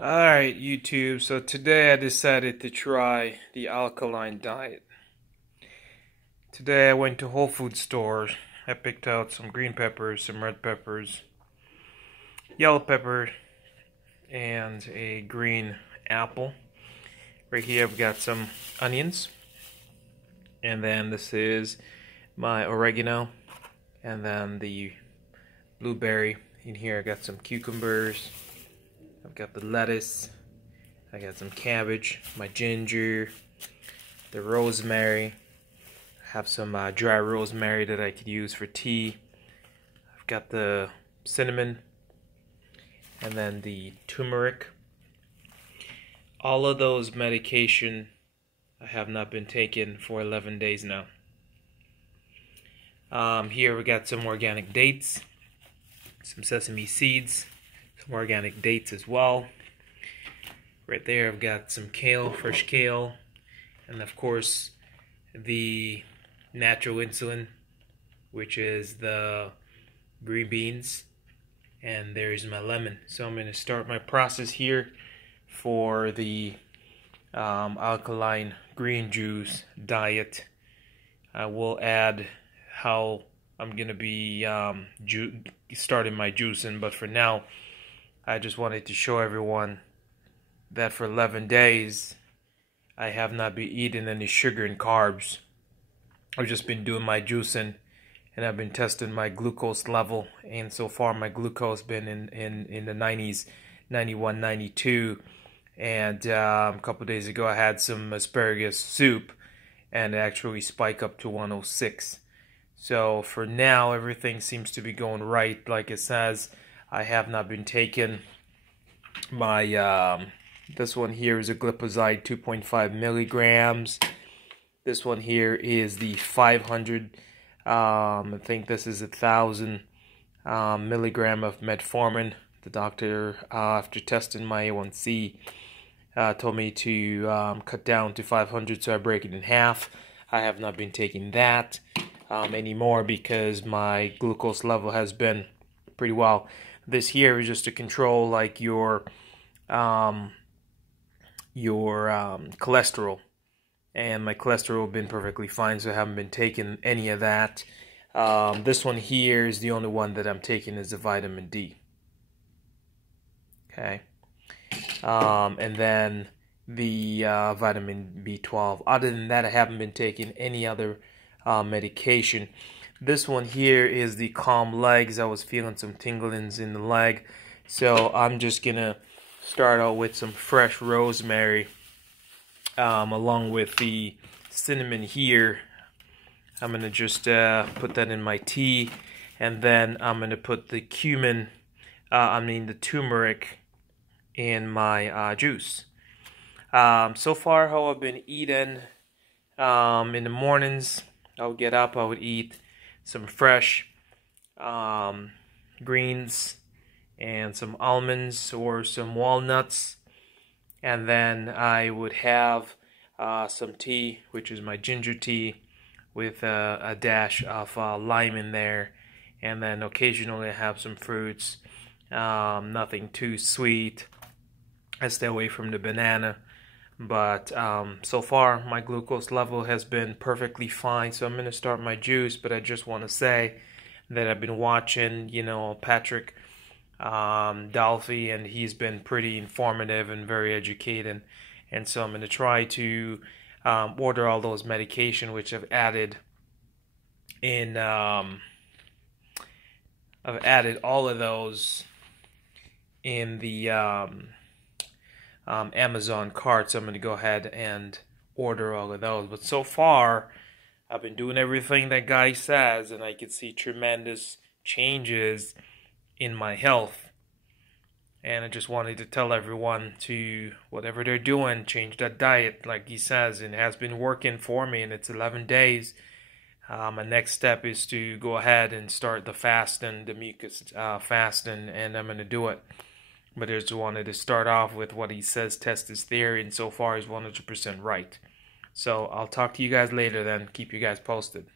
Alright, YouTube, so today I decided to try the alkaline diet. Today I went to Whole Foods store. I picked out some green peppers, some red peppers, yellow pepper, and a green apple. Right here I've got some onions, and then this is my oregano, and then the blueberry. In here I got some cucumbers. I've got the lettuce, I got some cabbage, my ginger, the rosemary. I have some dry rosemary that I could use for tea. I've got the cinnamon, and then the turmeric. All of those medication I have not been taking for 11 days now. Here we got some organic dates, some sesame seeds, some organic dates as well. Right there I've got some kale, fresh kale, and of course the natural insulin, which is the green beans, and there's my lemon. So I'm going to start my process here for the alkaline green juice diet. I will add how I'm going to be starting my juicing, but for now I just wanted to show everyone that for 11 days I have not been eating any sugar and carbs. I've just been doing my juicing, and I've been testing my glucose level, and so far my glucose been in the 90s, 91, 92, and a couple of days ago I had some asparagus soup and it actually spiked up to 106. So for now everything seems to be going right. Like it says, I have not been taking my this one here is a glipizide 2.5 milligrams. This one here is the 500 I think this is 1,000 milligram of metformin. The doctor, after testing my A1C, told me to cut down to 500, so I break it in half. I have not been taking that anymore because my glucose level has been pretty well. This here is just to control like your cholesterol, and my cholesterol has been perfectly fine, so I haven't been taking any of that. This one here is the only one that I'm taking, is the vitamin D. Okay, and then the vitamin B12. Other than that, I haven't been taking any other medication. This one here is the calm legs. I was feeling some tinglings in the leg, so I'm just gonna start out with some fresh rosemary along with the cinnamon here. I'm gonna just put that in my tea, and then I'm gonna put the cumin, the turmeric, in my juice. So far, how I've been eating, in the mornings, I would get up, I would eat some fresh greens and some almonds or some walnuts, and then I would have some tea, which is my ginger tea, with a dash of lime in there, and then occasionally I have some fruits. Nothing too sweet. I stay away from the banana, but so far my glucose level has been perfectly fine. So I'm going to start my juice, but I just want to say that I've been watching, Patrick Dalfy, and he's been pretty informative and very educated, and so I'm going to try to order all those medication which I've added in I've added all of those in the Amazon cart, so I'm going to go ahead and order all of those. But so far I've been doing everything that guy says, and I can see tremendous changes in my health. And I just wanted to tell everyone to, whatever they're doing, change that diet like he says, and it has been working for me, and it's 11 days. My next step is to go ahead and start the fasting, the mucus fasting, and I'm going to do it. But I just wanted to start off with what he says, test his theory, and so far he's 100% right. So I'll talk to you guys later then. Keep you guys posted.